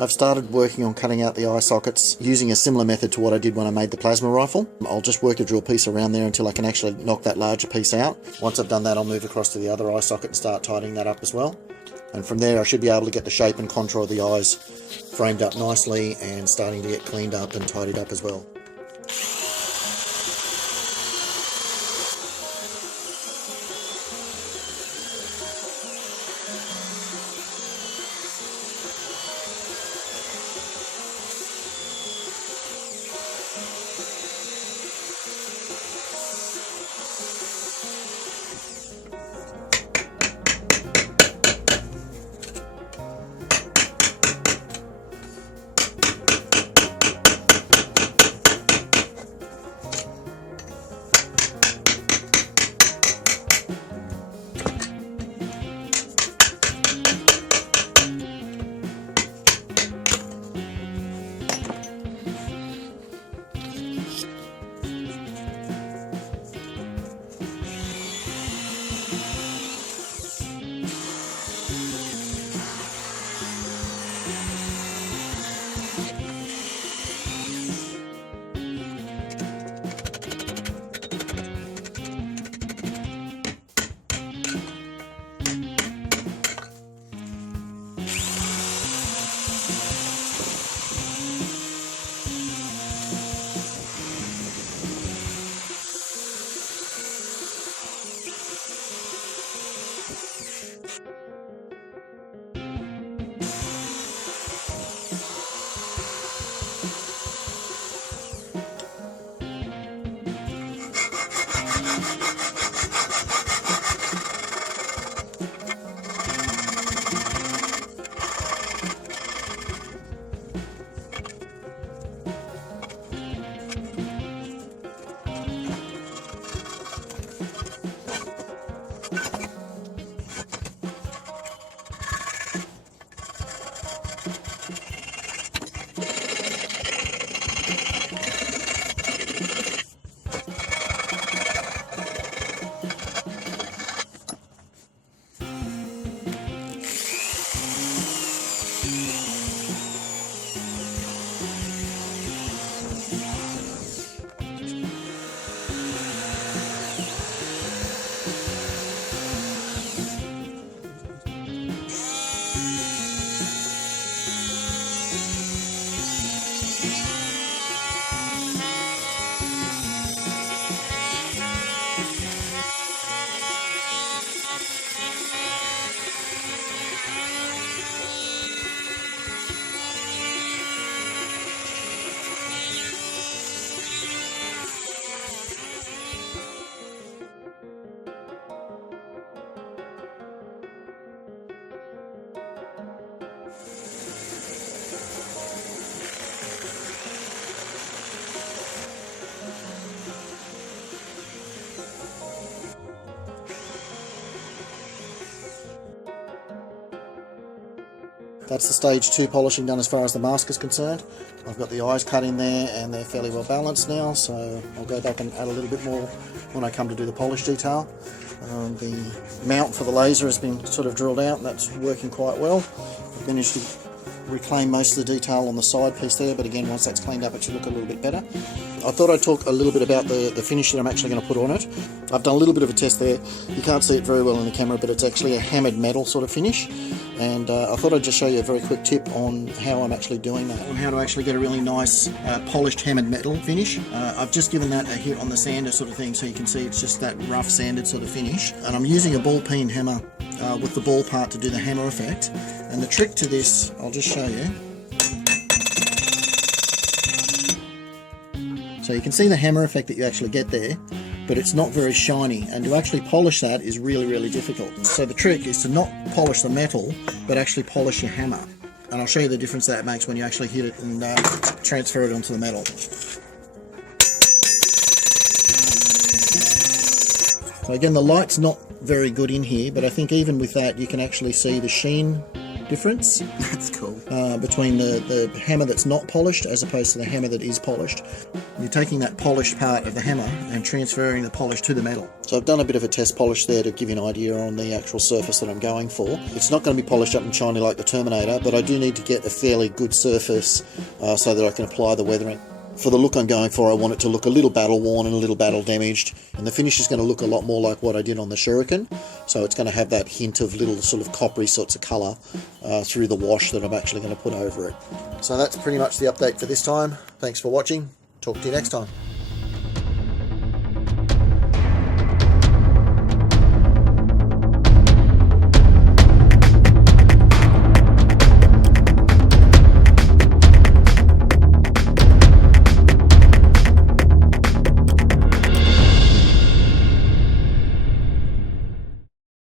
I've started working on cutting out the eye sockets using a similar method to what I did when I made the plasma rifle. I'll just work a drill piece around there until I can actually knock that larger piece out. Once I've done that, I'll move across to the other eye socket and start tightening that up as well. And from there I should be able to get the shape and contour of the eyes framed up nicely and starting to get cleaned up and tidied up as well. That's the stage 2 polishing done as far as the mask is concerned. I've got the eyes cut in there and they're fairly well balanced now, so I'll go back and add a little bit more when I come to do the polish detail. The mount for the laser has been sort of drilled out and that's working quite well. I've managed to reclaim most of the detail on the side piece there, but again, once that's cleaned up it should look a little bit better. I thought I'd talk a little bit about the finish that I'm actually going to put on it. I've done a little bit of a test there. You can't see it very well in the camera, but it's actually a hammered metal sort of finish. And I thought I'd just show you a very quick tip on how I'm actually doing that, on how to actually get a really nice polished hammered metal finish. I've just given that a hit on the sander sort of thing, so you can see it's just that rough sanded sort of finish. And I'm using a ball peen hammer with the ball part to do the hammer effect. And the trick to this, I'll just show you. So you can see the hammer effect that you actually get there, but it's not very shiny, and to actually polish that is really, really difficult. So the trick is to not polish the metal, but actually polish your hammer. And I'll show you the difference that makes when you actually hit it and transfer it onto the metal. So again, the light's not very good in here, but I think even with that you can actually see the sheen difference That's cool. between the hammer that's not polished as opposed to the hammer that is polished. You're taking that polished part of the hammer and transferring the polish to the metal. So I've done a bit of a test polish there to give you an idea on the actual surface that I'm going for. It's not going to be polished up and shiny like the Terminator, but I do need to get a fairly good surface so that I can apply the weathering. For the look I'm going for, I want it to look a little battle worn and a little battle damaged, and the finish is going to look a lot more like what I did on the Shuriken. So it's going to have that hint of little sort of coppery sorts of colour through the wash that I'm actually going to put over it. So that's pretty much the update for this time. Thanks for watching. Talk to you next time.